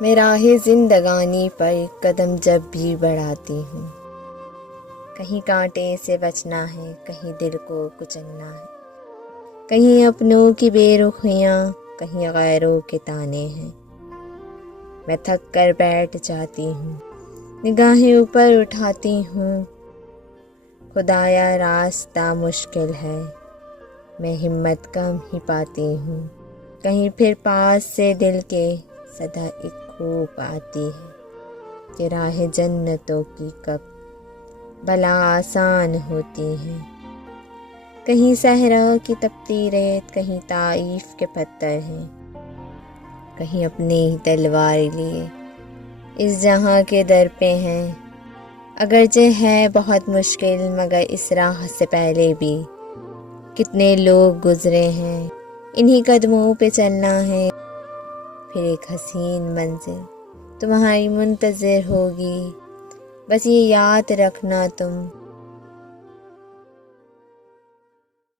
میں راہ زندگانی پر قدم جب بھی بڑھاتی ہوں، کہیں کانٹے سے بچنا ہے، کہیں دل کو کچلنا ہے، کہیں اپنوں کی بے رخیاں، کہیں غیروں کے تانے ہیں۔ میں تھک کر بیٹھ جاتی ہوں، نگاہیں اوپر اٹھاتی ہوں، خدایا راستہ مشکل ہے، میں ہمت کم ہی پاتی ہوں۔ کہیں پھر پاس سے دل کے صدا ایک خوب آتی ہے کہ راہ جنتوں کی کب بلا آسان ہوتی ہے۔ کہیں صحرا کی تپتی ریت، کہیں طائف کے پتھر ہیں، کہیں اپنے ہی تلوار لیے اس جہاں کے در پہ ہیں۔ اگرچہ ہے بہت مشکل، مگر اس راہ سے پہلے بھی کتنے لوگ گزرے ہیں، انہی قدموں پہ چلنا ہے۔ پھر ایک حسین منزل تمہاری منتظر ہوگی، بس یہ یاد رکھنا تم